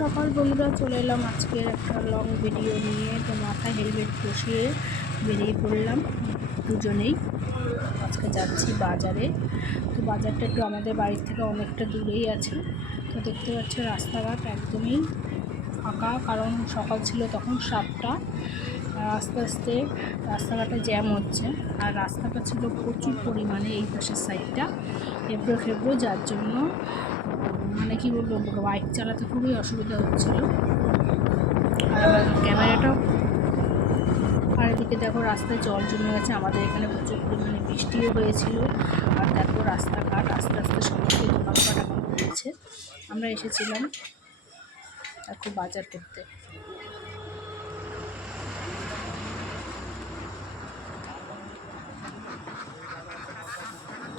সকাল বন্ধুরা, চলে এলাম আজকে একটা লং ভিডিও নিয়ে। তো মাথায় হেলমেট বসিয়ে বেরিয়ে পড়লাম দুজনেই। আজকে যাচ্ছি বাজারে। তো বাজারটা একটু আমাদের বাড়ির থেকে অনেকটা দূরেই আছে। তো দেখতে পাচ্ছ রাস্তাঘাট একদমই ফাঁকা, কারণ সকাল ছিল তখন 7টা। আস্তে আস্তে রাস্তাঘাটে জ্যাম হচ্ছে, আর রাস্তাটা ছিল প্রচুর পরিমাণে এই পাশের সাইডটা এবড়ো খেবড়ো, যার জন্য মানে কি বলবো, বাইক চালাতে খুবই অসুবিধা হচ্ছিল। আর আমার ক্যামেরাটাও, আর এদিকে দেখো রাস্তায় জল জমে গেছে। আমাদের এখানে প্রচুর পরিমাণে বৃষ্টিও হয়েছিল। আর দেখো রাস্তাঘাট আস্তে আস্তে সমস্ত দোকানপাট এখন খুলছে। আমরা এসেছিলাম এখন বাজার করতে।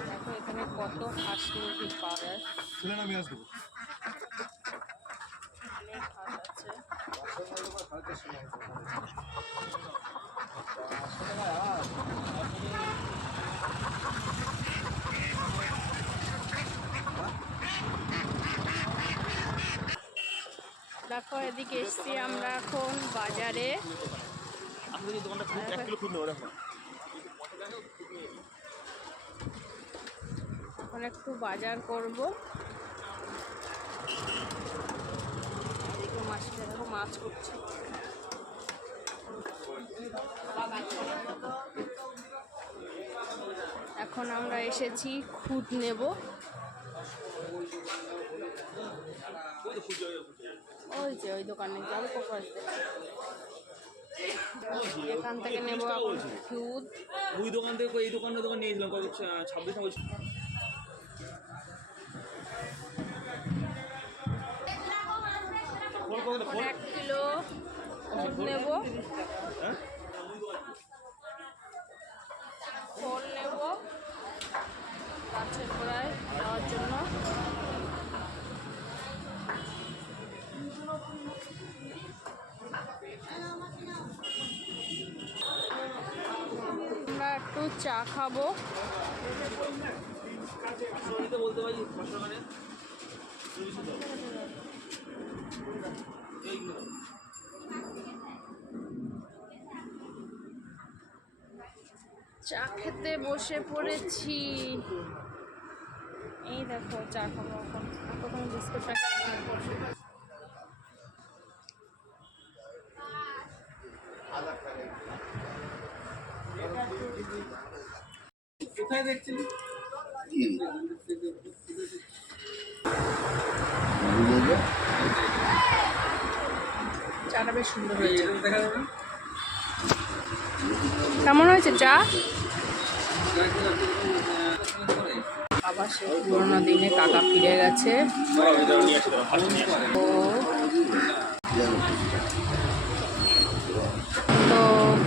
দেখো এখানে কত হাঁস মুরগি পাওয়া যায়। অনেক হাঁস আছে। দেখো এদিকে এসছি আমরা এখন বাজারে। এখন একটু বাজার করবো। এদিকে মাসিরা দেখো মাছ করছে। এখন আমরা এসেছি খুদ নেব। ওই যে ওই দোকানে যাবো, এখান থেকে নেবো এখন খুদ। ওই দোকান থেকে এই দোকানটা নিয়েছিলাম 26 1 কিলো খুদ নেব, ফল নেব গাছের গোড়ায় দেওয়ার জন্য। আমরা একটু চা খাবো। বলতে পারি চা খেতে বসে পড়েছি। এই দেখো চা খাবো এখন। প্রথমে বিস্কুটটা কোথায় দেখছেন? চাটা বেশ সুন্দর হয়েছে। কেমন হয়েছে চা? আবার সে পুরোনো দিনে কাকা ফিরে গেছে। তো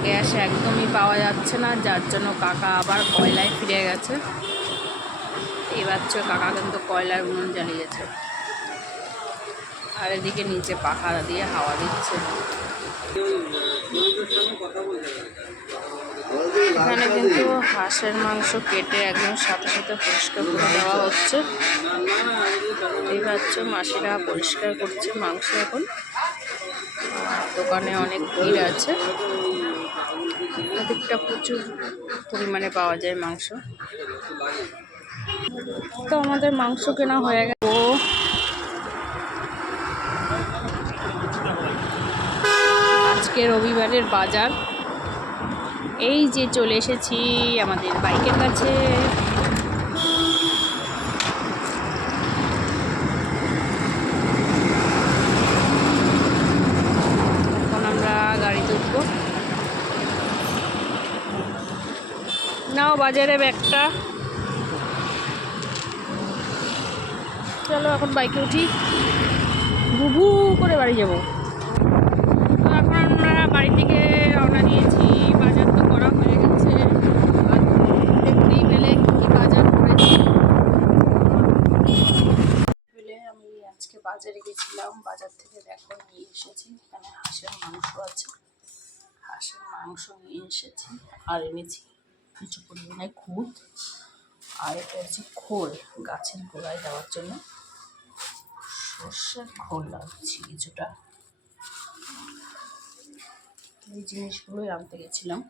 গ্যাস একদমই পাওয়া যাচ্ছে না, যার জন্য কাকা আবার কয়লায় ফিরে গেছে। এবার কাকা কিন্তু কয়লার উনুন জ্বালিয়েছে, আর এদিকে নিচে পাখা দিয়ে হাওয়া দিচ্ছে। এখানে কিন্তু হাঁসের মাংস কেটে একদম সাথে সাথে পরিষ্কার করে দেওয়া হচ্ছে। এই বাচ্চা মাসিরা পরিষ্কার করছে মাংস এখন। দোকানে অনেক ভিড় আছে, এদিকটা প্রচুর পরিমাণে পাওয়া যায় মাংস। তো আমাদের মাংস কেনা হয়ে গেল। আজকে রবিবারের বাজার। এই যে চলে এসেছি আমাদের বাইকের কাছে। এখন আমরা গাড়িতে উঠবো। নাও বাজারে ব্যাগটা। চলো এখন বাইকে উঠি, বুবু করে বাড়ি যাবো। তো এখন আমরা বাড়ি থেকে রওনা দিয়েছি। বাজার তো করা হয়ে গেছে, আর দেখতেই পেলে কি বাজার করেছি। আমি আজকে বাজারে গেছিলাম, বাজার থেকে দেখো নিয়ে এসেছি। এখানে হাঁসের মাংস আছে, হাঁসের মাংস নিয়ে এসেছি। আর এনেছি কিছু পরিমাণে খুদ, আর এটা হচ্ছে খোল গাছের গোড়ায় দেওয়ার জন্য। সর্ষের খোল লাগছে কিছুটা। এই জিনিসগুলোই আনতে গেছিলাম।